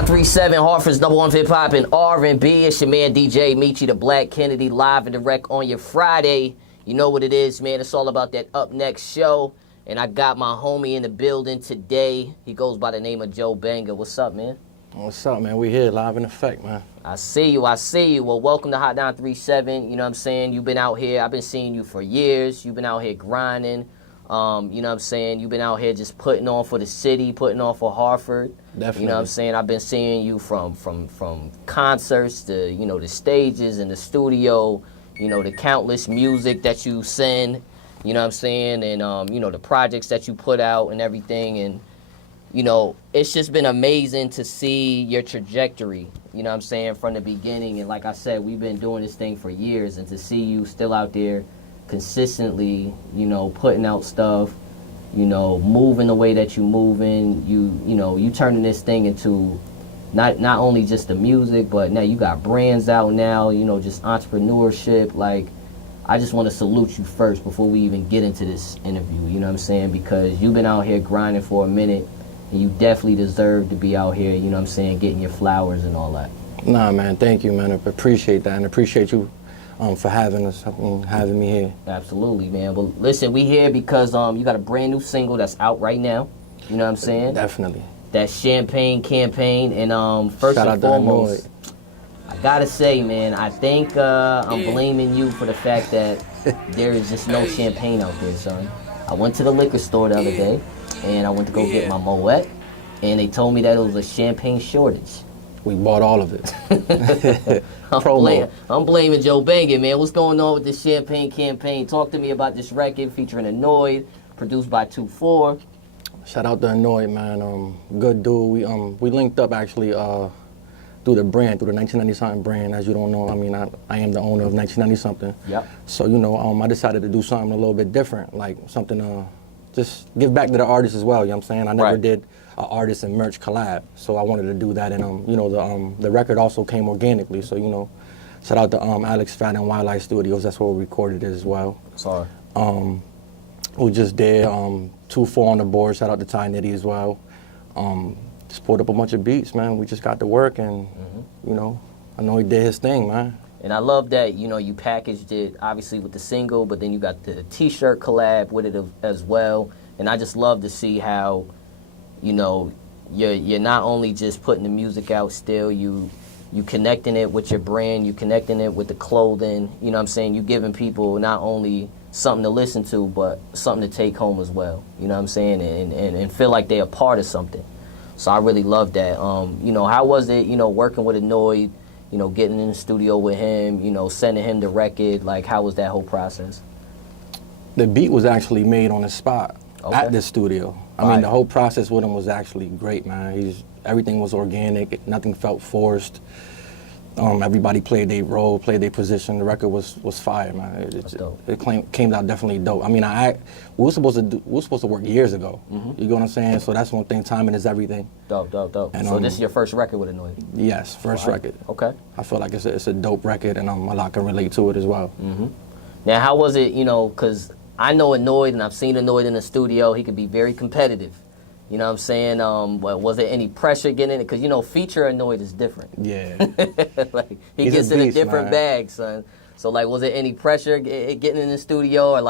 937, Hartford's #1 hip hop and R&B. It's your man DJ Meechie, the Black Kennedy, live and direct on your Friday. You know what it is, man. It's all about that Up Next show. And I got my homie in the building today. He goes by the name of Joe Banga. What's up, man? What's up, man? We here, live in effect, man. I see you. Well, welcome to Hot 937. You know what I'm saying? You've been out here. I've been seeing you for years. You've been out here grinding. You know what I'm saying? You've been out here just putting on for the city, putting on for Hartford. Definitely. You know what I'm saying? I've been seeing you from concerts to, you know, the stages and the studio, you know, the countless music that you send, you know what I'm saying? And, you know, the projects that you put out and everything. And, you know, it's just been amazing to see your trajectory, you know what I'm saying, from the beginning. And like I said, we've been doing this thing for years. And to see you still out there consistently, you know, putting out stuff, you know, moving the way that you moving, you know, you turning this thing into not only just the music, but now you got brands out now, you know, just entrepreneurship. Like, I just want to salute you first before we even get into this interview, you know what I'm saying, because you've been out here grinding for a minute, and you definitely deserve to be out here, you know what I'm saying, getting your flowers and all that. Nah, man, thank you, man. I appreciate that, and appreciate you for having us, having me here. Absolutely, man. Well, listen, we here because you got a brand new single that's out right now. You know what I'm saying? Definitely. That Champagne Campaign. And first Shout and foremost, I gotta say, man, I think I'm blaming you for the fact that there is just no champagne out there, son. I went to the liquor store the other day, and I went to go get my Moet, and they told me that it was a champagne shortage. We bought all of it. I'm blaming Joe Banga, man. What's going on with this Champagne Campaign? Talk to me about this record featuring Annoyed, produced by 2-4. Shout out to Annoyed, man. Good dude. We linked up actually through the brand, through the 1990-something brand. As you don't know, I mean, I am the owner of 1990-something. Yep. So, you know, I decided to do something a little bit different, like something just give back to the artists as well, you know what I'm saying? I never did an artist and merch collab, so I wanted to do that, and you know, the record also came organically, so, you know, shout out to Alex Fat and Wildlife Studios, that's where we recorded it as well. Sorry. We just did 2-4 on the board, shout out to Ty Nitty as well. Just pulled up a bunch of beats, man. We just got to work, and you know, I know he did his thing, man. And I love that, you know, you packaged it obviously with the single, but then you got the t-shirt collab with it as well. And I just love to see how, you know, you're not only just putting the music out still, you connecting it with your brand, you connecting it with the clothing, you know what I'm saying? You giving people not only something to listen to, but something to take home as well, you know what I'm saying? And feel like they're a part of something. So I really love that. You know, how was it, you know, working with Annoyed, you know, getting in the studio with him, you know, sending him the record? Like, how was that whole process? The beat was actually made on the spot at the studio. I mean, the whole process with him was actually great, man. Everything was organic. Nothing felt forced. Everybody played their role, played their position. The record was fire, man. It came out definitely dope. I mean, we were supposed to work years ago. You know what I'm saying? So that's one thing. Timing is everything. Dope. And so this is your first record with Annoyed? Yes, first record. Okay. I feel like it's a dope record, and a lot can relate to it as well. Now, how was it? You know, because I know Annoyed, and I've seen Annoyed in the studio. He could be very competitive. You know what I'm saying? But was there any pressure getting in it? Because, you know, feature Annoyed is different. Yeah. Like, he gets in a different bag, son. So, like, was there any pressure getting in the studio?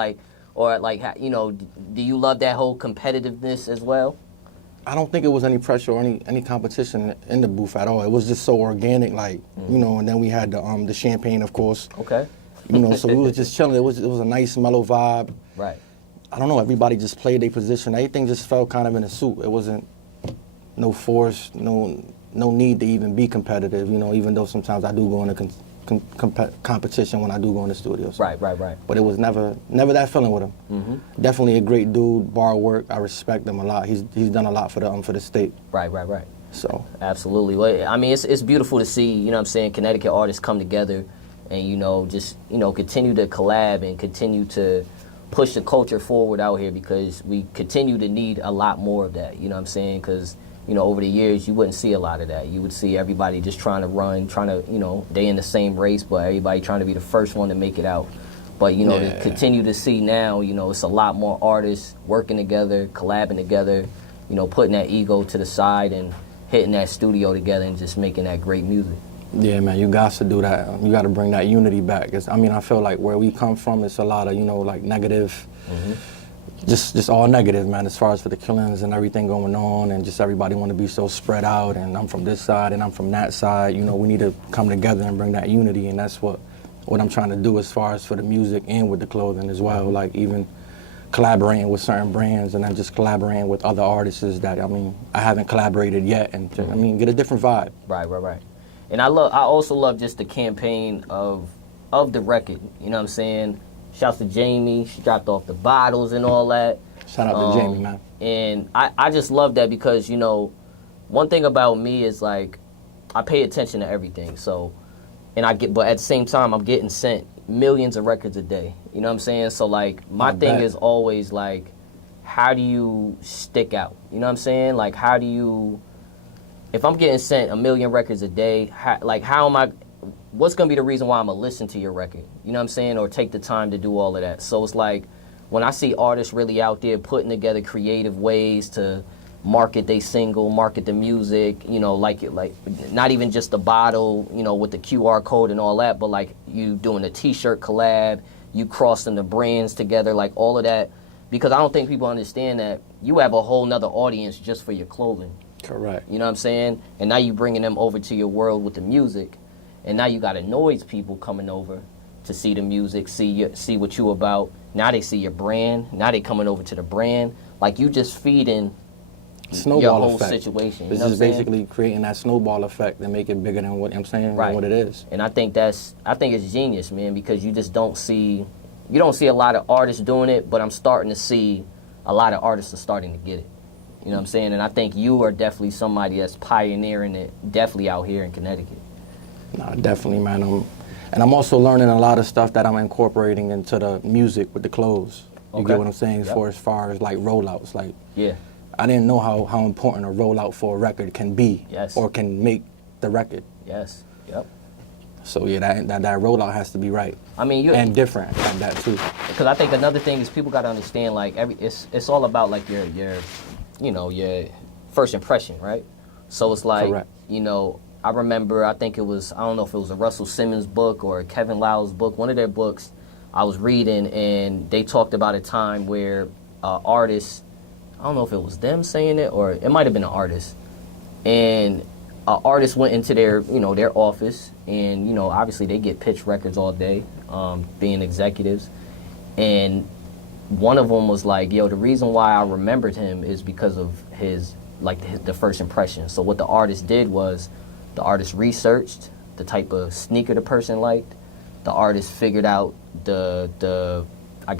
Or you know, do you love that whole competitiveness as well? I don't think it was any pressure or any competition in the booth at all. It was just so organic, like, you know, and then we had the champagne, of course. Okay. You know, so we was just chilling. It was a nice, mellow vibe. Right. I don't know, everybody just played their position. Everything just felt kind of in a suit. It wasn't no force, no need to even be competitive, you know, even though sometimes I do go into competition when I do go in the studio. So. Right. But it was never that feeling with him. Definitely a great dude, bar work. I respect him a lot. He's done a lot for the state. Right. So. Absolutely. Well, I mean, it's beautiful to see, you know what I'm saying, Connecticut artists come together and, you know, just, you know, continue to collab and continue to push the culture forward out here, because we continue to need a lot more of that, you know what I'm saying? Because, you know, over the years, you wouldn't see a lot of that. You would see everybody just trying to, you know, they in the same race, but everybody trying to be the first one to make it out. But, you know, to continue to see now, you know, it's a lot more artists working together, collabing together, you know, putting that ego to the side and hitting that studio together and just making that great music. Yeah, man, you got to do that. You got to bring that unity back. I mean, I feel like where we come from, it's a lot of, like negative, just all negative, man, as far as for the killings and everything going on, and just everybody want to be so spread out, and I'm from this side and I'm from that side. We need to come together and bring that unity, and that's what I'm trying to do as far as for the music and with the clothing as well. Like even collaborating with certain brands and then just collaborating with other artists that, I haven't collaborated yet, and get a different vibe. Right. And I also love just the campaign of the record. You know what I'm saying? Shouts to Jamie. She dropped off the bottles and all that. Shout out to Jamie, man. And I just love that because, one thing about me is like I pay attention to everything. So, but at the same time, I'm getting sent millions of records a day. You know what I'm saying? So like my thing is always like, how do you stick out? You know what I'm saying? Like if I'm getting sent a million records a day, what's going to be the reason why I'm going to listen to your record? You know what I'm saying? Or take the time to do all of that. So it's like, when I see artists really out there putting together creative ways to market their single, market the music, like not even just the bottle, with the QR code and all that, but like you doing a t-shirt collab, you crossing the brands together, like all of that. Because I don't think people understand that you have a whole nother audience just for your clothing. Correct. You know what I'm saying? And now you bringing them over to your world with the music, and now you got a noise people coming over to see the music, see what you about. Now they see your brand. Now they coming over to the brand. Like you just feeding snowball your whole effect. Situation. This is basically creating that snowball effect and make it bigger than what I'm saying, right. Than what it is. And I think it's genius, man, because you just don't see a lot of artists doing it, but I'm starting to see a lot of artists are starting to get it. You know what I'm saying? And I think you are definitely somebody that's pioneering it, definitely out here in Connecticut. No, definitely, man. And I'm also learning a lot of stuff that I'm incorporating into the music with the clothes. You get what I'm saying? Yep. As far as like rollouts. Like, yeah. I didn't know how important a rollout for a record can be. Yes. Or can make the record. Yes. Yep. So yeah, that rollout has to be right. And different like that too. Because I think another thing is people got to understand like it's all about like your first impression, right? So it's like, correct. I remember, I think it was, I don't know if it was a Russell Simmons book or a Kevin Lyle's book, one of their books I was reading, and they talked about a time where artists, I don't know if it was them saying it or it might have been an artist, and an artist went into their office, and, obviously they get pitch records all day, being executives, and one of them was like, the reason why I remembered him is because of the first impression. So what the artist did was, the artist researched the type of sneaker the person liked. The artist figured out the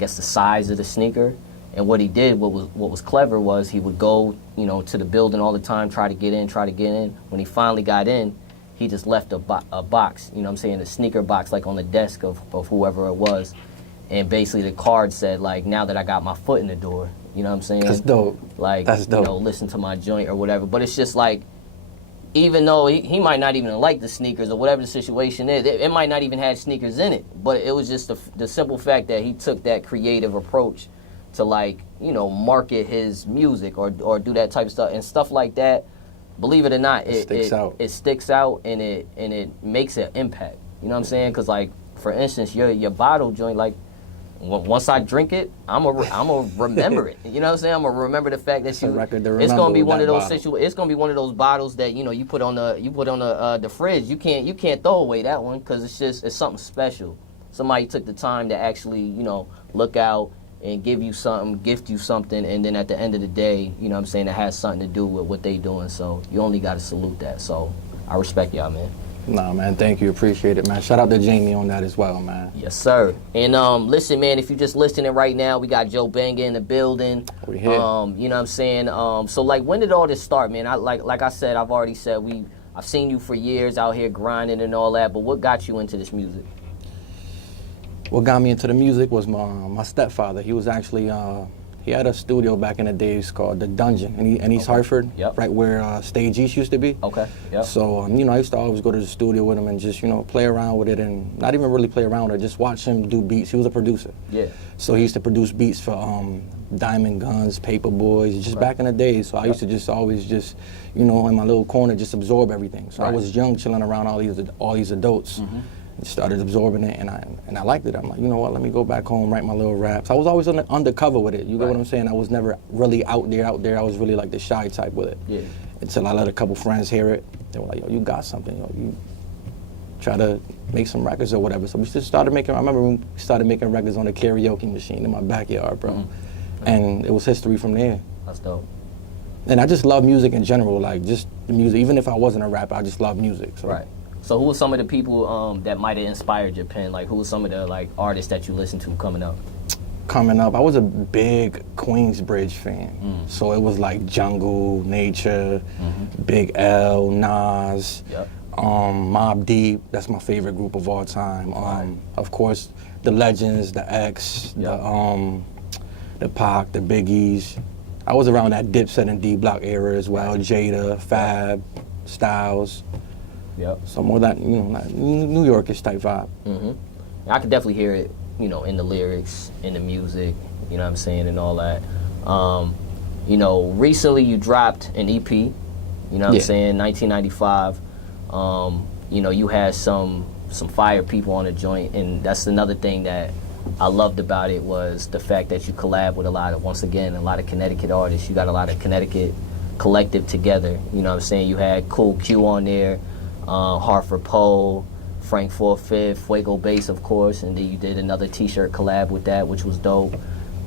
size of the sneaker. And what he did, what was clever was he would go, to the building all the time, try to get in. When he finally got in, he just left a box, a sneaker box, like on the desk of whoever it was. And basically the card said, like, now that I got my foot in the door, you know what I'm saying? That's dope. Like, that's dope. Listen to my joint or whatever. But it's just like, even though he might not even like the sneakers or whatever the situation is, it might not even have sneakers in it. But it was just the simple fact that he took that creative approach to, like, market his music or do that type of stuff. And stuff like that, believe it or not, it sticks out and it makes an impact. You know what I'm saying? Because, like, for instance, your bottle joint, like, once I drink it, I'm a remember it. You know what I'm saying? I'm gonna remember the fact that it's gonna be one of those It's gonna be one of those bottles that you put on the fridge. You can't throw away that one because it's something special. Somebody took the time to actually look out and give you something, gift you something, and then at the end of the day, you know what I'm saying, it has something to do with what they doing. So you only gotta salute that. So I respect y'all, man. Nah, man, thank you. Appreciate it, man. Shout out to Jamie on that as well, man. Yes, sir. And listen, man, if you're just listening right now, we got Joe Banga in the building. We here. You know what I'm saying? So, like, when did all this start, man? Like I said, I've already said, I've seen you for years out here grinding and all that, but what got you into this music? What got me into the music was my stepfather. He was actually He had a studio back in the days called The Dungeon in East Hartford, right where Stage East used to be. Okay, yep. So, you know, I used to always go to the studio with him and just, you know, play around with it, and not even really play around with it, just watch him do beats. He was a producer. Yeah. So he used to produce beats for Diamond Guns, Paper Boys, just back in the day. So I used to just always just, you know, in my little corner, just absorb everything. So I was young, chilling around all these adults. Started absorbing it, and I liked it. I'm like, you know what, let me go back home, write my little raps. I was always undercover with it, you get what I'm saying? I was never really out there. I was really like the shy type with it. Yeah. Until I let a couple friends hear it. They were like, yo, you got something, yo, you try to make some records or whatever. So we just started making, I remember we started making records on the karaoke machine in my backyard, bro. And it was history from there. That's dope. And I just love music in general, like just the music. Even if I wasn't a rapper, I just love music. So. Right. So who were some of the people that might have inspired your pen? Like, who were some of the like artists that you listened to coming up? Coming up, I was a big Queensbridge fan. So it was like Jungle, Nature, Big L, Nas, Mobb Deep. That's my favorite group of all time. Of course, the Legends, the X, the Pac, the Biggies. I was around that Dipset and D Block era as well. Jada, Fab, Styles. Yep. So more that, you know, New Yorkish type vibe. I could definitely hear it, you know, in the lyrics, in the music, you know what I'm saying, and all that. You know, recently you dropped an EP, you know what I'm saying, 1995. You know, you had some fire people on the joint, and that's another thing that I loved about it was the fact that you collab with a lot of Connecticut artists. You got a lot of Connecticut collective together, you know what I'm saying. You had Cool Q on there, Hartford Poe, Frank 4/5, Fuego Bass, of course, and then you did another T-shirt collab with that, which was dope.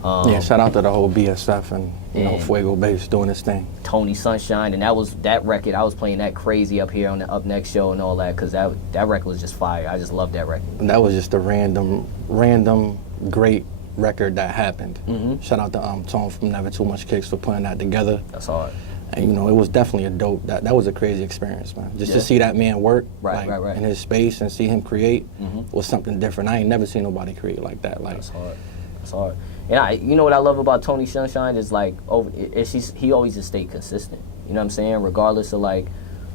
Yeah, shout out to the whole BSF and you know, Fuego Bass doing his thing. Tony Sunshine, and that record, I was playing that crazy up here on the Up Next show and all that, because that record was just fire. I just love that record. And that was just a random great record that happened. Shout out to Tone from Never Too Much Kicks for putting that together. That's hard. And you know, it was definitely a dope, that was a crazy experience, man. Just to see that man work in his space and see him create was something different. I ain't never seen nobody create like that. Like, that's hard. That's hard. And you know what I love about Tony Sunshine is like, he always just stayed consistent. You know what I'm saying? Regardless of like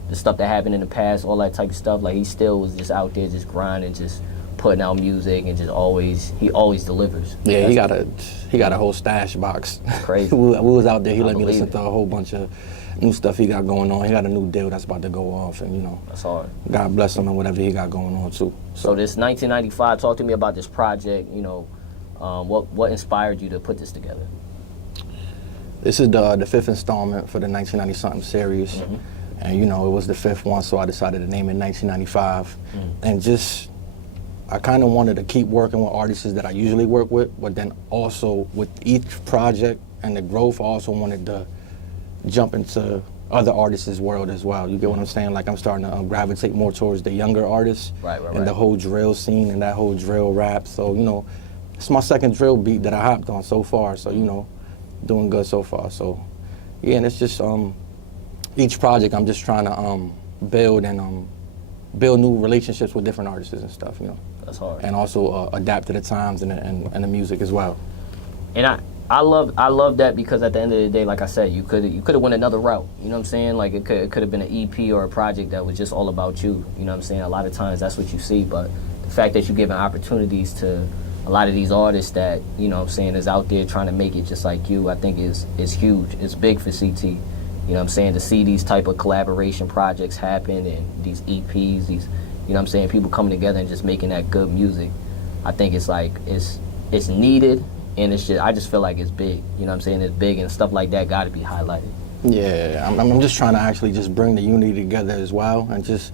the stuff that happened in the past, all that type of stuff, like he still was just out there just grinding, just putting out music, and just he always delivers. Yeah, he got a whole stash box. Crazy. we was out there. He let me listen to a whole bunch of new stuff he got going on. He got a new deal that's about to go off, and you know, that's hard. God bless him and whatever he got going on too. So this 1995, talk to me about this project. You know, what inspired you to put this together? This is the fifth installment for the 1990-something series, and you know, it was the fifth one, so I decided to name it 1995, and just. I kind of wanted to keep working with artists that I usually work with, but then also with each project and the growth, I also wanted to jump into other artists' world as well. You get what I'm saying? Like I'm starting to gravitate more towards the younger artists and the whole drill scene and that whole drill rap. So, you know, it's my second drill beat that I hopped on so far. So, you know, doing good so far. So, yeah, and it's just each project I'm just trying to build new relationships with different artists and stuff, you know. That's hard. And also adapt to the times and the music as well. And I love that, because at the end of the day, like I said, you could have went another route. You know what I'm saying? Like it could have been an EP or a project that was just all about you. You know what I'm saying? A lot of times that's what you see, but the fact that you're giving opportunities to a lot of these artists that, you know what I'm saying, is out there trying to make it just like you, I think is huge. It's big for CT. You know what I'm saying? To see these type of collaboration projects happen, and these EPs, these, you know what I'm saying, people coming together and just making that good music. I think it's like, it's needed, and I just feel like it's big. You know what I'm saying? It's big, and stuff like that got to be highlighted. Yeah, I'm just trying to actually just bring the unity together as well, and just,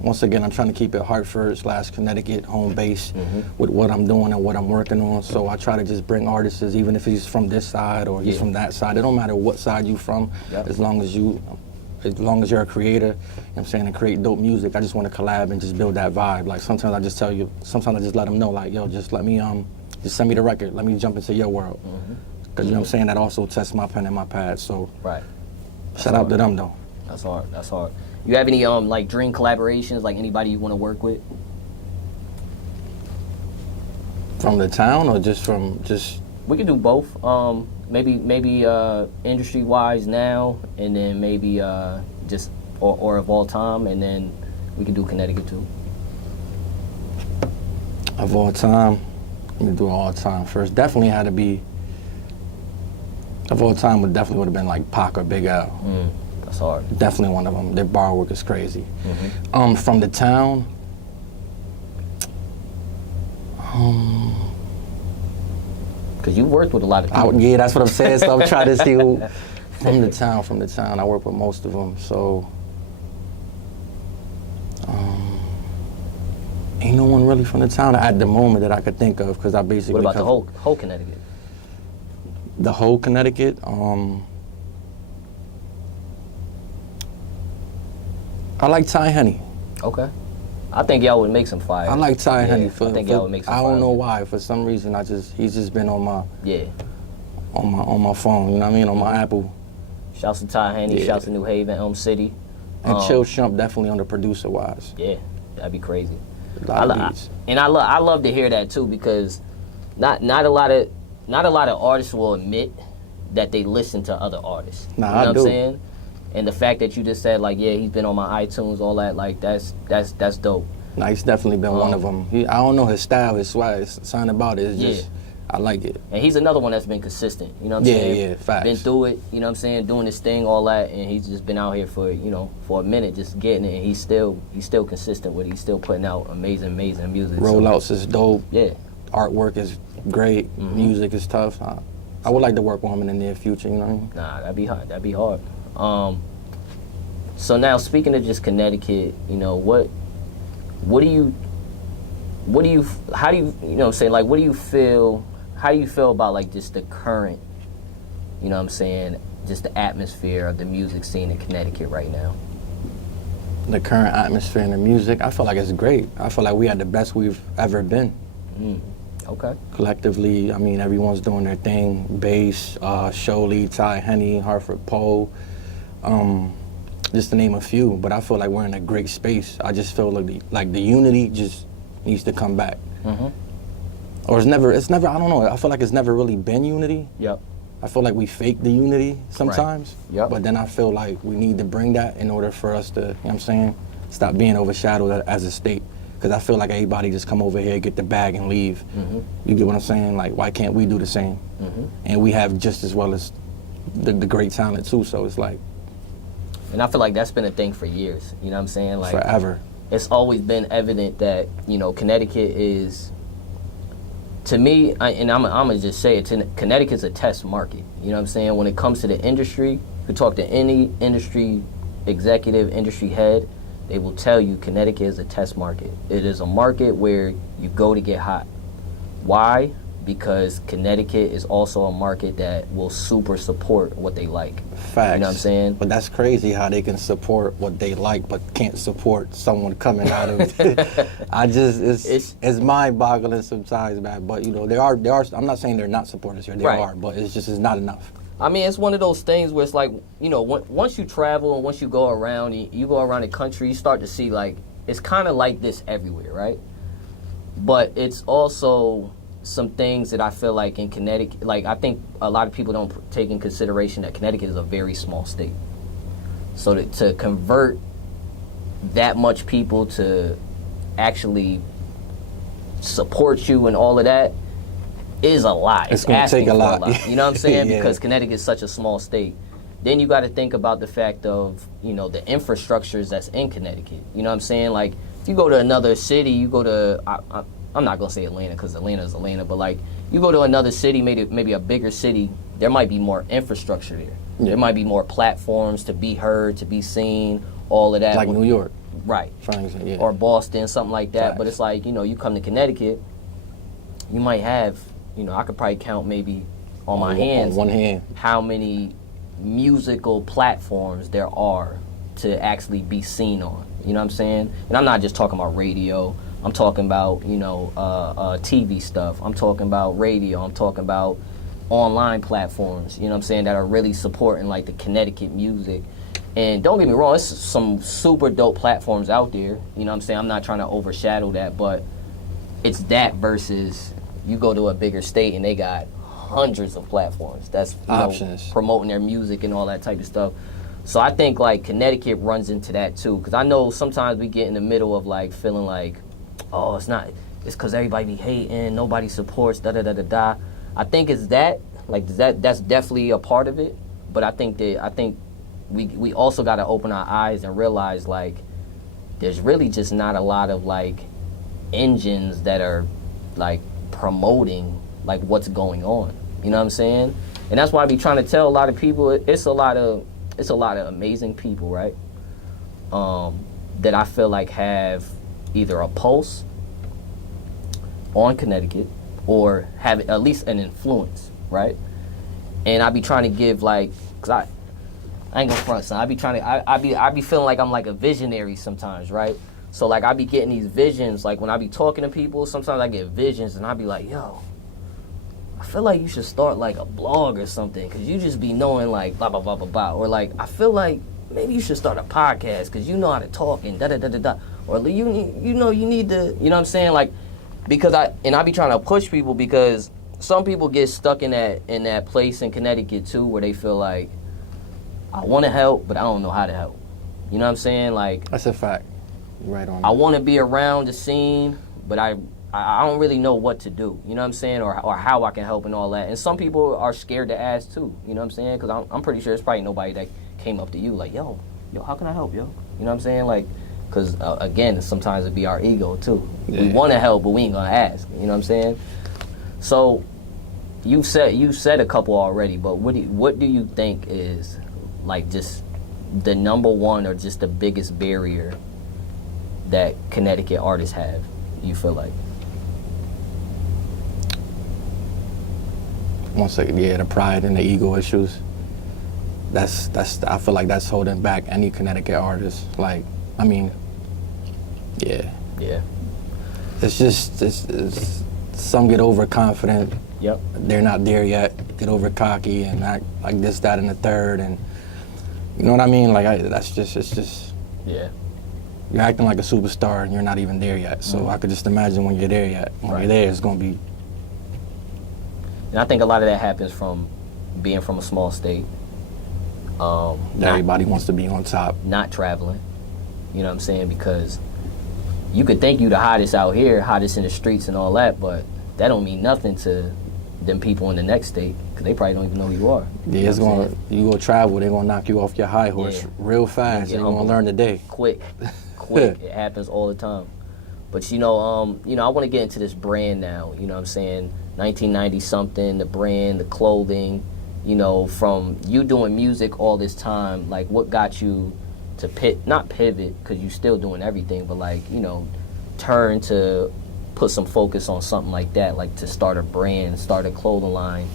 once again, I'm trying to keep it Hartford/Connecticut home base with what I'm doing and what I'm working on. So I try to just bring artists, even if he's from this side or he's from that side. It don't matter what side you from, as long as you're a creator, you know what I'm saying, and create dope music. I just want to collab and just build that vibe. Like sometimes I just let them know, like, yo, just let me, just send me the record. Let me jump into your world. Because you know what I'm saying, that also tests my pen and my pad. So shout out to them though. That's hard. That's hard. You have any like dream collaborations, like anybody you want to work with? From the town or just We can do both. Maybe industry wise now, and then maybe just or of all time, and then we can do Connecticut too. Of all time, let me do all time first. Definitely had to be. Of all time, would have been like Pac or Big L. That's hard. Definitely one of them. Their bar work is crazy. From the town. Because you worked with a lot of people. Yeah, that's what I'm saying. So I'm trying to see who from the town. I work with most of them. So ain't no one really from the town at the moment that I could think of, because I basically. What about the whole Connecticut? The whole Connecticut. I like Ty Henny. Okay. I think y'all would make some fire. I like Ty Henny. I think y'all would make some fire. I don't know why. For some reason, he's just been on my on my phone. You know what I mean? On my Apple. Shouts to Ty Henny. Shouts to New Haven, Elm City. And Chill Shump definitely on the producer wise. Yeah, that'd be crazy. I love to hear that too, because not a lot of artists will admit that they listen to other artists. Nah, you know I what do. I'm saying? And the fact that you just said, like, yeah, he's been on my iTunes, all that, like, that's dope. Nah, he's definitely been one of them. I don't know his style, his swag, something about it. It's just, I like it. And he's another one that's been consistent, you know what I'm saying? Yeah, facts. Been through it, you know what I'm saying, doing his thing, all that, and he's just been out here for, for a minute, just getting it, and he's still consistent with it. He's still putting out amazing music. Rollouts is dope. Yeah. Artwork is great. Music is tough. I would like to work with him in the near future, you know what I mean? Nah, that'd be hard. So now, speaking of just Connecticut, what do you feel, how do you feel about, like, just the current, you know what I'm saying, just the atmosphere of the music scene in Connecticut right now? The current atmosphere in the music, I feel like it's great. I feel like we had the best we've ever been. Okay. Collectively, I mean, everyone's doing their thing. Bass, Sholey, Ty Henny, Hartford Poe, just to name a few. But I feel like we're in a great space. I just feel like the unity just needs to come back. Or it's never, I don't know, I feel like it's never really been unity. Yep. I feel like we fake the unity sometimes. Right. Yep. But then I feel like we need to bring that in order for us to, you know what I'm saying, stop being overshadowed as a state. Because I feel like everybody just come over here, get the bag, and leave. You get what I'm saying? Like, why can't we do the same? And we have just as well as the great talent, too, so it's like... And I feel like that's been a thing for years, you know what I'm saying? Like, forever. It's always been evident that, Connecticut is, to me, and I'm going to just say it, Connecticut's a test market, you know what I'm saying? When it comes to the industry, you could talk to any industry executive, industry head, they will tell you Connecticut is a test market. It is a market where you go to get hot. Why? Because Connecticut is also a market that will super support what they like. Facts. You know what I'm saying? But that's crazy how they can support what they like but can't support someone coming out of it. It's mind-boggling sometimes, man. But there are I'm not saying they're not supporters here, there are, but it's not enough. I mean, it's one of those things where it's like, once you travel and once you go around, you go around the country, you start to see, like, it's kind of like this everywhere, right? But it's also some things that I feel like in Connecticut, like, I think a lot of people don't take in consideration that Connecticut is a very small state. So to convert that much people to actually support you and all of that is a lot. It's going to take a lot. You know what I'm saying? Because Connecticut is such a small state. Then you got to think about the fact of, the infrastructures that's in Connecticut. You know what I'm saying? Like, if you go to another city, you go to, I'm not going to say Atlanta because Atlanta is Atlanta, but, like, you go to another city, maybe a bigger city, there might be more infrastructure there. Yeah. There might be more platforms to be heard, to be seen, all of that. Like New York. Right. Or Boston, something like that. But it's like, you come to Connecticut, you might have, I could probably count maybe on my hands. On one hand. How many musical platforms there are to actually be seen on. You know what I'm saying? And I'm not just talking about radio. I'm talking about, TV stuff. I'm talking about radio. I'm talking about online platforms, you know what I'm saying, that are really supporting, like, the Connecticut music. And don't get me wrong, there's some super dope platforms out there. You know what I'm saying? I'm not trying to overshadow that, but it's that versus you go to a bigger state and they got hundreds of platforms that's options, promoting their music and all that type of stuff. So I think like Connecticut runs into that too, because I know sometimes we get in the middle of like feeling like, oh, it's because everybody be hating, nobody supports, da da da da da. I think it's that, like that's definitely a part of it, but I think we also got to open our eyes and realize like there's really just not a lot of like engines that are like promoting like what's going on. You know what I'm saying? And that's why I be trying to tell a lot of people it's a lot of amazing people, right? That I feel like have either a pulse on Connecticut or have at least an influence, right? And I be trying to give like, cause I ain't gonna front, son. I be feeling like I'm like a visionary sometimes, right? So like I be getting these visions, like when I be talking to people, sometimes I get visions and I be like, yo, I feel like you should start like a blog or something, cause you just be knowing like blah blah blah blah blah, or like I feel like maybe you should start a podcast, cause you know how to talk and da da da da da, or you need to, you know what I'm saying, like, because I be trying to push people, because some people get stuck in that place in Connecticut too, where they feel like I want to help, but I don't know how to help. You know what I'm saying? Like, that's a fact. You're right on. I want to be around the scene, but I don't really know what to do. You know what I'm saying? Or how I can help and all that. And some people are scared to ask too. You know what I'm saying? Because I'm pretty sure there's probably nobody that came up to you like, yo, how can I help, yo? You know what I'm saying? Like, because again, sometimes it be our ego too. Yeah. We want to help, but we ain't gonna ask. You know what I'm saying? So you said a couple already, but what do you think is like just the number one or just the biggest barrier that Connecticut artists have, you feel like? One second, yeah, the pride and the ego issues. That's I feel like that's holding back any Connecticut artist. Like, I mean, yeah. Yeah. It's just it's some get overconfident. Yep. They're not there yet. Get over cocky and act like this, that, and the third, and you know what I mean? Like it's just. Yeah. You're acting like a superstar and you're not even there yet. So I could just imagine when you're there yet. When you're there, it's gonna be. And I think a lot of that happens from being from a small state. Everybody wants to be on top. Not traveling. You know what I'm saying? Because you could think you the hottest out here, hottest in the streets and all that, but that don't mean nothing to them people in the next state, because they probably don't even know who you are. Yeah, you go travel, they're gonna knock you off your high horse real fast. You're gonna learn today. Quick. It happens all the time. But I want to get into this brand now. You know what I'm saying? 1990 something, the brand, the clothing. From you doing music all this time, like what got you to not pivot, because you're still doing everything, but like turn to put some focus on something like that, like to start a brand, start a clothing line,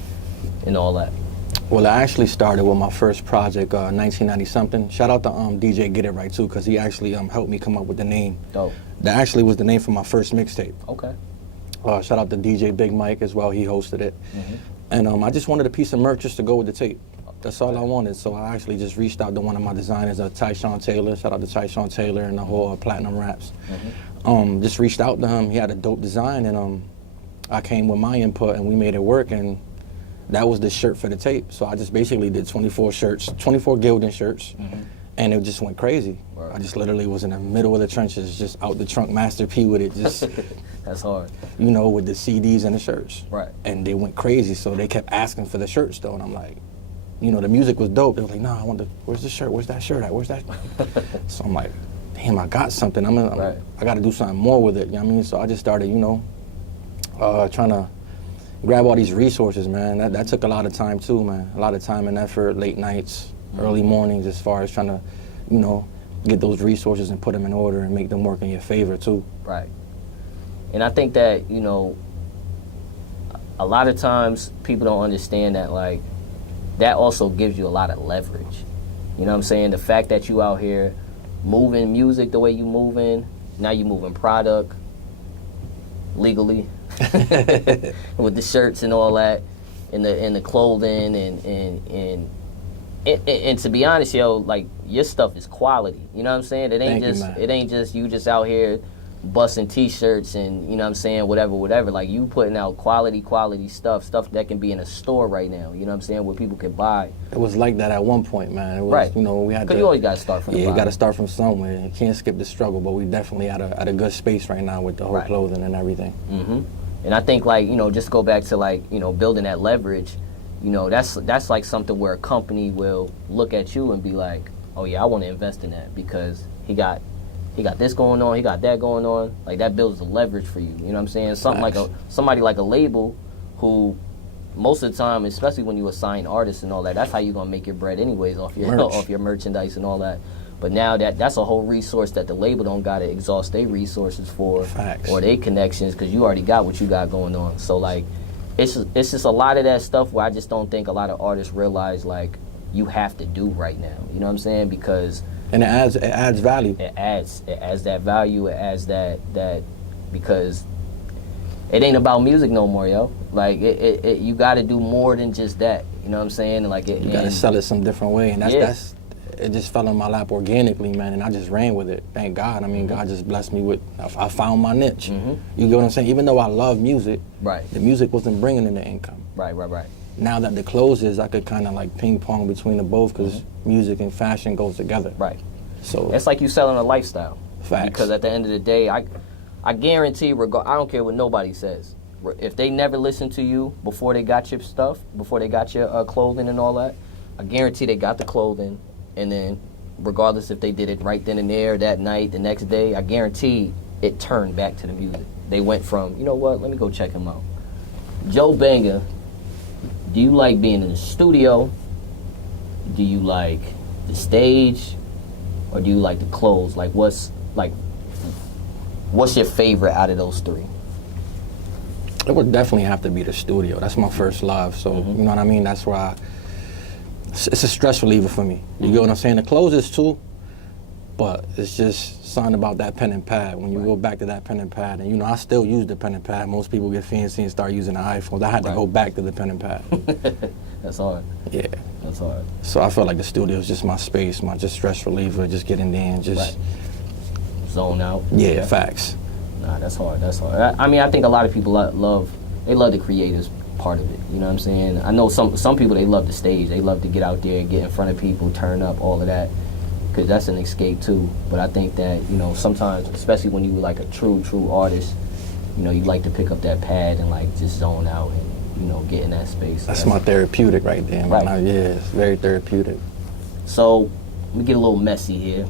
and all that? Well, I actually started with my first project, 1990 something. Shout out to DJ Get It Right too, because he actually helped me come up with the name. Dope. That actually was the name for my first mixtape. Okay. Shout out to DJ Big Mike as well. He hosted it. Mm-hmm. And I just wanted a piece of merch just to go with the tape. That's all I wanted. So I actually just reached out to one of my designers, Tyshawn Taylor. Shout out to Tyshawn Taylor and the whole Platinum Raps. Mm-hmm. Just reached out to him. He had a dope design, and I came with my input, and we made it work. And that was the shirt for the tape. So I just basically did 24 shirts, 24 Gildan shirts, and it just went crazy. Right. I just literally was in the middle of the trenches, just out the trunk, Master P with it, just. That's hard. With the CDs and the shirts. Right. And they went crazy, so they kept asking for the shirts though, and I'm like, the music was dope. They were like, nah, where's the shirt? Where's that shirt at? Where's that? So I'm like, damn, I got something. I got to do something more with it. You know what I mean? So I just started, trying to grab all these resources, man. That took a lot of time too, man. A lot of time and effort, late nights, early mornings, as far as trying to, get those resources and put them in order and make them work in your favor too. Right. And I think that, a lot of times people don't understand that, like, that also gives you a lot of leverage. You know what I'm saying? The fact that you out here moving music the way you moving, now you moving product legally with the shirts and all that, and the clothing and to be honest, like, your stuff is quality. You know what I'm saying? It ain't just you just out here busting T-shirts and, you know what I'm saying, whatever. Like, you putting out quality stuff that can be in a store right now, you know what I'm saying, where people can buy. It was like that at one point, man. It was, right. You know, we had to. Because you always got to start from the bottom. You got to start from somewhere. You can't skip the struggle, but we definitely at a good space right now with the whole clothing and everything. Mm-hmm. And I think, like, you know, just go back to, like, you know, building that leverage, you know, that's like something where a company will look at you and be like, oh, yeah, I want to invest in that because he got this going on, he got that going on. Like, that builds the leverage for you. You know what I'm saying? Somebody like a label who most of the time, especially when you assign artists and all that, that's how you're gonna make your bread anyways, off your merchandise and all that. But now that's a whole resource that the label don't gotta exhaust their resources for. Facts. Or their connections, because you already got what you got going on. So, like, it's just a lot of that stuff where I just don't think a lot of artists realize, like, you have to do right now. You know what I'm saying? Because and it adds value. It adds that value. It adds that because it ain't about music no more, yo. Like, it you got to do more than just that. You know what I'm saying? Like, you got to sell it some different way, and that's it. Just fell in my lap organically, man, and I just ran with it. Thank God. I mean, God just blessed me with. I found my niche. You get what I'm saying? Even though I love music, the music wasn't bringing in the income. Right. Now that the clothes is, I could kind of like ping pong between the both because music and fashion goes together. Right. So it's like you selling a lifestyle. Facts. Because at the end of the day, I guarantee, I don't care what nobody says. If they never listened to you before they got your stuff, before they got your clothing and all that, I guarantee they got the clothing, and then regardless if they did it right then and there, that night, the next day, I guarantee it turned back to the music. They went from, you know what, let me go check him out. Joe Banga. Do you like being in the studio? Do you like the stage? Or do you like the clothes? Like, what's your favorite out of those three? It would definitely have to be the studio. That's my first love. So, you know what I mean? That's why it's a stress reliever for me. You get what I'm saying? The clothes is too, but it's just something about that pen and pad. When you go back to that pen and pad, and, you know, I still use the pen and pad. Most people get fancy and start using the iPhones. I had to go back to the pen and pad. That's hard. Yeah. That's hard. So I feel like the studio is just my space, my just stress reliever, just getting there and just zone out. Yeah, facts. Nah, that's hard. I mean, I think a lot of people love the creative part of it. You know what I'm saying? I know some people, they love the stage. They love to get out there, get in front of people, turn up, all of that, because that's an escape too. But I think that, you know, sometimes, especially when you're like a true artist, you know, you like to pick up that pad and like just zone out and, you know, get in that space. That's my therapeutic right there, man. Right. Yeah, it's very therapeutic. So, let me get a little messy here.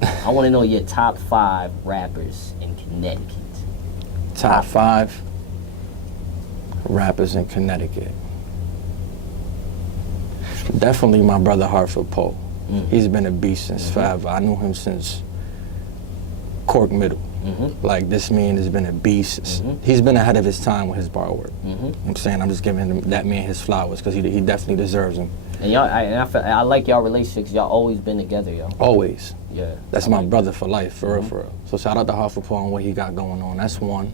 I want to know your top 5 rappers in Connecticut. Top 5 rappers in Connecticut. Definitely my brother Hartford Poe. He's been a beast since forever. I knew him since Cork Middle. Like, this man has been a beast. He's been ahead of his time with his bar work. You know what I'm saying? I'm just giving that man his flowers because he definitely deserves them. And y'all, I like y'all relationship because y'all always been together, yo. Always. Yeah. That's my brother for life, for real, for real. So shout out to Hartford Poe and what he got going on. That's one.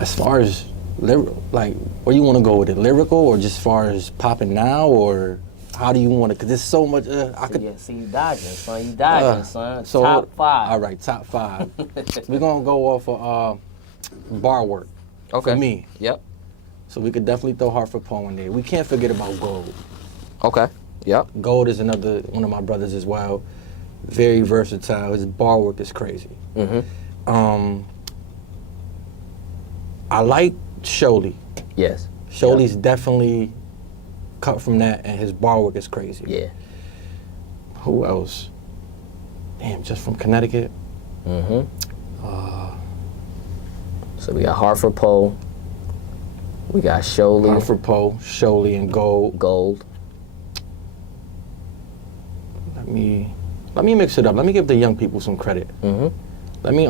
As far as like, where you want to go with it? Lyrical, or just as far as popping now, or how do you want to? Because there's so much. See, you dodging, son. You dodging, son. So, top 5. All right, top 5. We're gonna go off of bar work. Okay. For me. Yep. So we could definitely throw Hartford Poe in there. We can't forget about Gold. Okay. Yep. Gold is another one of my brothers as well. Very versatile. His bar work is crazy. I like Sholey. Yes. Sholey's definitely cut from that, and his bar work is crazy. Yeah. Who else? Damn, just from Connecticut. So we got Hartford Poe. We got Sholey. Hartford Poe, Sholey, and Gold. Let me mix it up. Let me give the young people some credit. Let me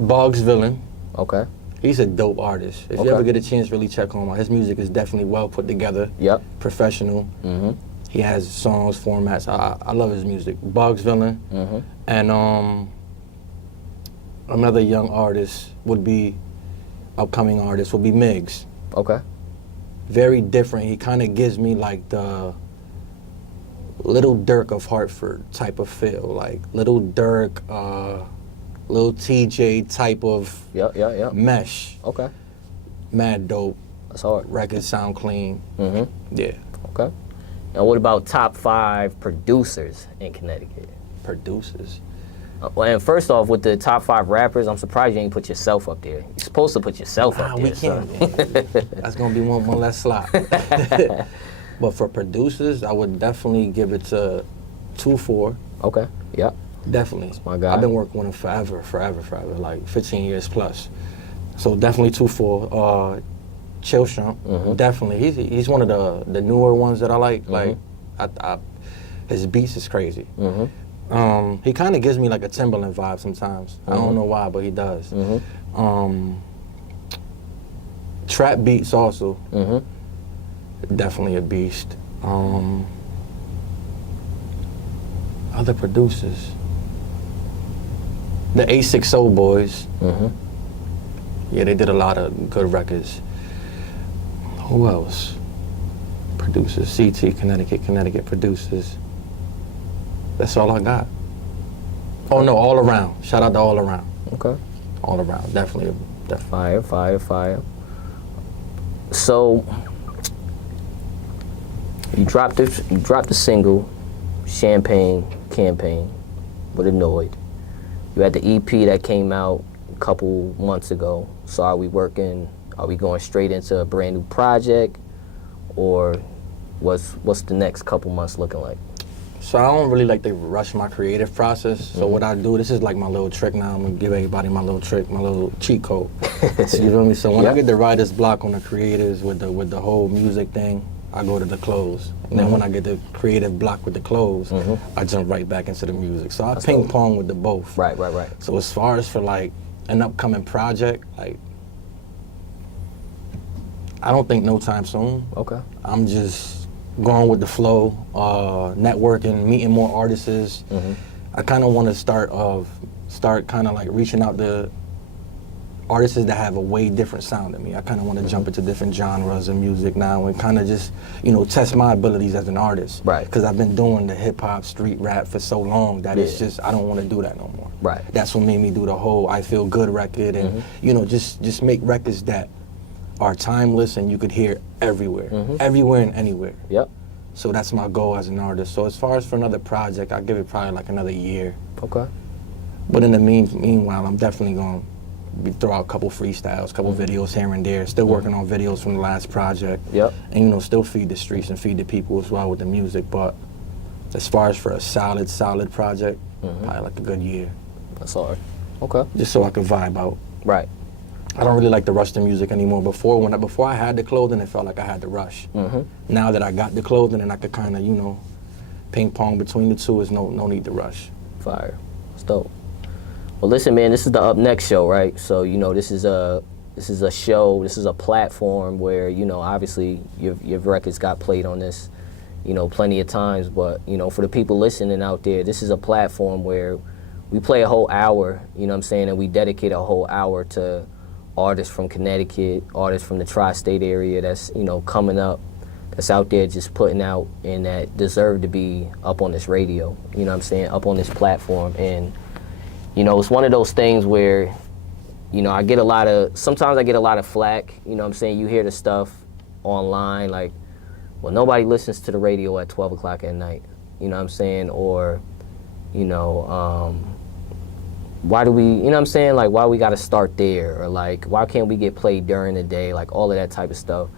Boggs Villain. Okay. He's a dope artist. If you ever get a chance, really check on him. His music is definitely well put together. Yep. Professional. He has songs, formats. I love his music. Boggs Villain. And another young artist upcoming artist would be Miggs. Okay. Very different. He kind of gives me like the Little Durk of Hartford type of feel, like Little Durk, Little TJ type of mesh. Okay. Mad dope. That's hard. Records sound clean. Yeah. Okay. Now, what about top 5 producers in Connecticut? Producers. Well, and first off, with the top 5 rappers, I'm surprised you ain't put yourself up there. You're supposed to put yourself up there. We can't. That's gonna be one less slot. But for producers, I would definitely give it to 2-4. Okay. Yeah. Definitely. That's my guy. I've been working with him forever, like 15 years plus. So definitely 2-4. Chill Shrimp, definitely. He's one of the newer ones that I like. Like, his beats is crazy. He kind of gives me like a Timberland vibe sometimes. I don't know why, but he does. Trap beats also. Definitely a beast. Other producers. The A60 boys. Yeah, they did a lot of good records. Who else? Producers. CT, Connecticut producers. That's all I got. Oh no, All Around. Shout out to All Around. Okay. All Around, definitely. Fire. So you dropped the single, Champagne Campaign, with Annoyed. You had the EP that came out a couple months ago. So are we going straight into a brand new project, or what's the next couple months looking like? So I don't really like to rush my creative process. So what I do, this is like my little trick now. I'm gonna give everybody my little trick, my little cheat code. So you feel me? So when I get the writer's block on the creatives with the whole music thing, I go to the clothes. And then when I get the creative block with the clothes, I jump right back into the music. So I ping pong with the both. Right. So as far as for like an upcoming project, like, I don't think no time soon. Okay. I'm just going with the flow, networking, meeting more artists. I kind of want to start kind of like reaching out to artists that have a way different sound than me. I kind of want to jump into different genres of music now and kind of just, test my abilities as an artist. Right. Because I've been doing the hip hop, street rap for so long that it's just, I don't want to do that no more. Right. That's what made me do the whole I Feel Good record and, just make records that are timeless and you could hear everywhere. Everywhere and anywhere. Yep. So that's my goal as an artist. So as far as for another project, I'll give it probably like another year. Okay. But in the meanwhile, I'm definitely going to throw out a couple freestyles, couple videos here and there. Still working on videos from the last project. Yep. And still feed the streets and feed the people as well with the music. But as far as for a solid project, probably like a good year. That's hard. Okay. Just so I could vibe out. Right. I don't really like to rush the music anymore. Before I had the clothing, it felt like I had to rush. Now that I got the clothing and I could kind of, ping pong between the two, is no need to rush. Fire. It's dope. Well, listen, man, this is the Up Next show, right? So, this is a show, this is a platform where, obviously your records got played on this, plenty of times. But, for the people listening out there, this is a platform where we play a whole hour, and we dedicate a whole hour to artists from Connecticut, artists from the tri-state area that's, coming up, that's out there just putting out and that deserve to be up on this radio, up on this platform. And, it's one of those things where, sometimes I get a lot of flack, you hear the stuff online, like, well, nobody listens to the radio at 12 o'clock at night, or, why do we, like, why we gotta start there? Or like, why can't we get played during the day? Like, all of that type of stuff.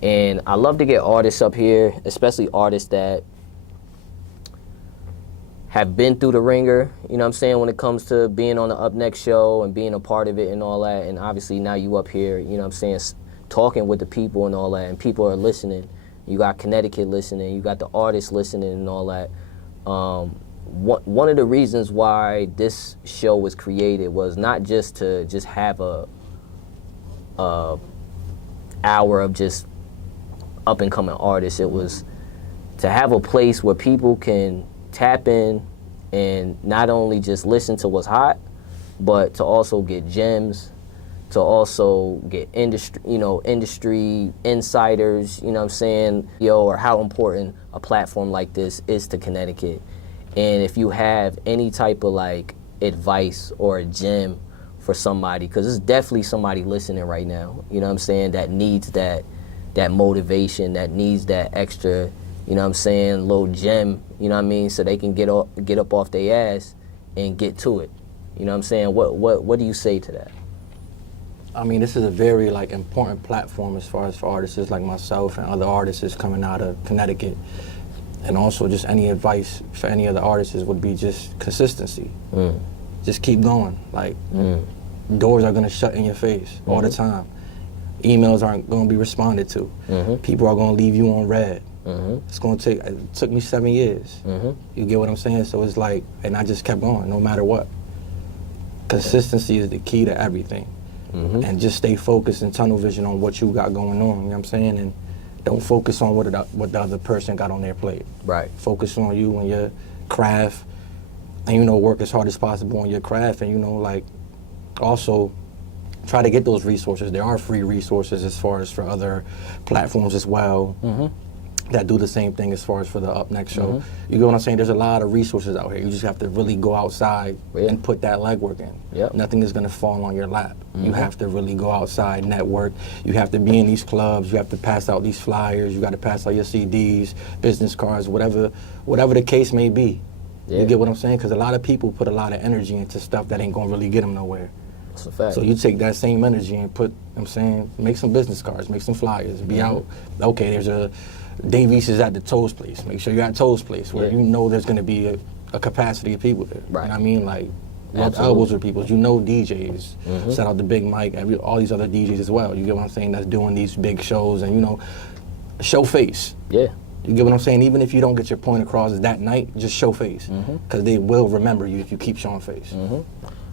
And I love to get artists up here, especially artists that have been through the ringer, when it comes to being on the Up Next show and being a part of it and all that. And obviously now you up here, talking with the people and all that, and people are listening. You got Connecticut listening, you got the artists listening and all that. One of the reasons why this show was created was not just to just have a hour of just up and coming artists. It was to have a place where people can tap in and not only just listen to what's hot, but to also get gems, to also get industry insiders, you know what I'm saying, or how important a platform like this is to Connecticut. And if you have any type of like advice or a gem for somebody, because there's definitely somebody listening right now, you know what I'm saying, that needs that motivation, that needs that extra, you know what I'm saying, little gem, you know what I mean, so they can get up off their ass and get to it. You know what I'm saying? What do you say to that? I mean, this is a very like important platform as far as for artists like myself and other artists coming out of Connecticut. And also just any advice for any other artists would be just consistency. Just keep going. Like, doors are gonna shut in your face all the time. Emails aren't gonna be responded to. People are gonna leave you on red. It took me 7 years. You get what I'm saying? So it's like, and I just kept going no matter what. Consistency is the key to everything. And just stay focused and tunnel vision on what you got going on, you know what I'm saying? And don't focus on what the other person got on their plate. Right. Focus on you and your craft, and, you know, work as hard as possible on your craft, and, you know, like, also try to get those resources. There are free resources as far as for other platforms as well. That do the same thing as far as for the Up Next show. You get what I'm saying? There's a lot of resources out here. You just have to really go outside and put that legwork in. Nothing is gonna fall on your lap. You have to really go outside, network. You have to be in these clubs. You have to pass out these flyers. You got to pass out your CDs, business cards, whatever the case may be. You get what I'm saying? Because a lot of people put a lot of energy into stuff that ain't gonna really get them nowhere. That's a fact. So you take that same energy and put, I'm saying, make some business cards, make some flyers, be out. Okay, there's a Davies is at the Toast Place. Make sure you're at Toast Place where you know there's going to be a capacity of people there. Right. You know what I mean? Like, rub elbows with people. You know DJs. Shout out to Big Mike, all these other DJs as well. You get what I'm saying? That's doing these big shows and, you know, show face. Yeah. You get what I'm saying? Even if you don't get your point across that night, just show face. Because they will remember you if you keep showing face.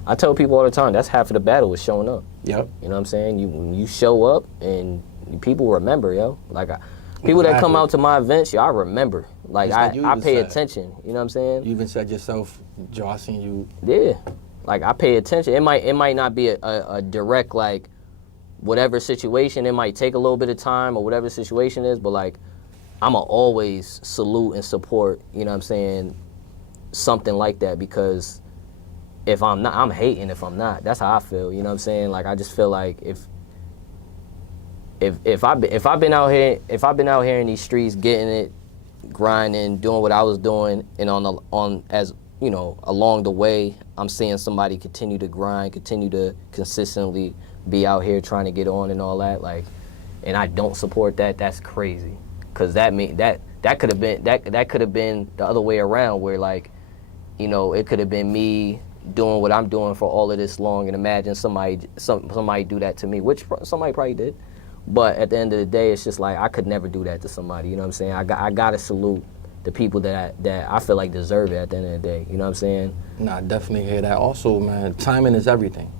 I tell people all the time, that's half of the battle is showing up. Yep. You know what I'm saying? When you show up and people remember, yo. Like, people that come out to my events, I remember. Like, I pay attention. You know what I'm saying? You even said yourself, Joe, I seen you. Yeah. Like, I pay attention. It might not be a direct, like, whatever situation. It might take a little bit of time or whatever the situation is, but, like, I'ma always salute and support, you know what I'm saying, something like that, because if I'm not, I'm hating if I'm not. That's how I feel, you know what I'm saying? Like, I just feel like if I've been out here in these streets getting it, grinding, doing what I was doing, and as you know, along the way, I'm seeing somebody continue to grind, continue to consistently be out here trying to get on and all that, like, and I don't support that. That's crazy, cause that could have been the other way around, where, like, you know, it could have been me doing what I'm doing for all of this long, and imagine somebody do that to me, which somebody probably did. But at the end of the day, it's just like, I could never do that to somebody, you know what I'm saying? I gotta salute the people that I feel like deserve it at the end of the day, you know what I'm saying? Nah, I definitely hear that. Also, man, timing is everything.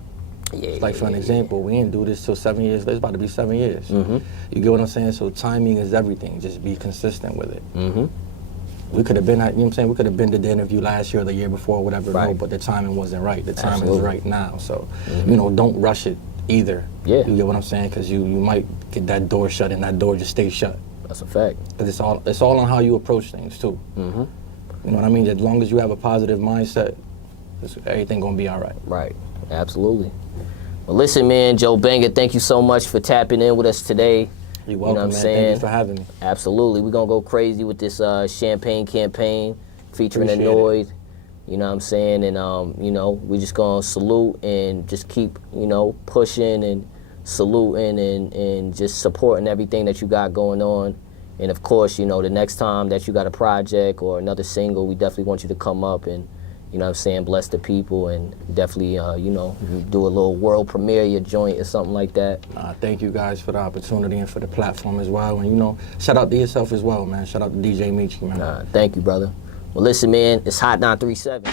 Yeah. Like, for an example, we didn't do this till 7 years. It's about to be 7 years. You get what I'm saying? So timing is everything. Just be consistent with it. We could have been at, you know what I'm saying? We could have been to the interview last year or the year before or whatever, no, but the timing wasn't right. The timing is right now. So, you know, don't rush it either. Yeah. You get what I'm saying? Because you might get that door shut and that door just stays shut. That's a fact. Because it's all on how you approach things, too. You know what I mean? As long as you have a positive mindset, everything going to be all right. Right. Absolutely. Well, listen, man, Joe Banga, thank you so much for tapping in with us today. You're welcome, you know what I'm man. saying? Thank you for having me. Absolutely. We're going to go crazy with this champagne campaign featuring Appreciate Annoyed. it. You know what I'm saying? And, you know, we're just going to salute and just keep, you know, pushing and saluting and just supporting everything that you got going on. And, of course, you know, the next time that you got a project or another single, we definitely want you to come up and, you know what I'm saying, bless the people and definitely, you know, do a little world premiere your joint or something like that. Thank you guys for the opportunity and for the platform as well. And, you know, shout out to yourself as well, man. Shout out to DJ Meechie, man. Thank you, brother. Well, listen, man, it's Hot 937.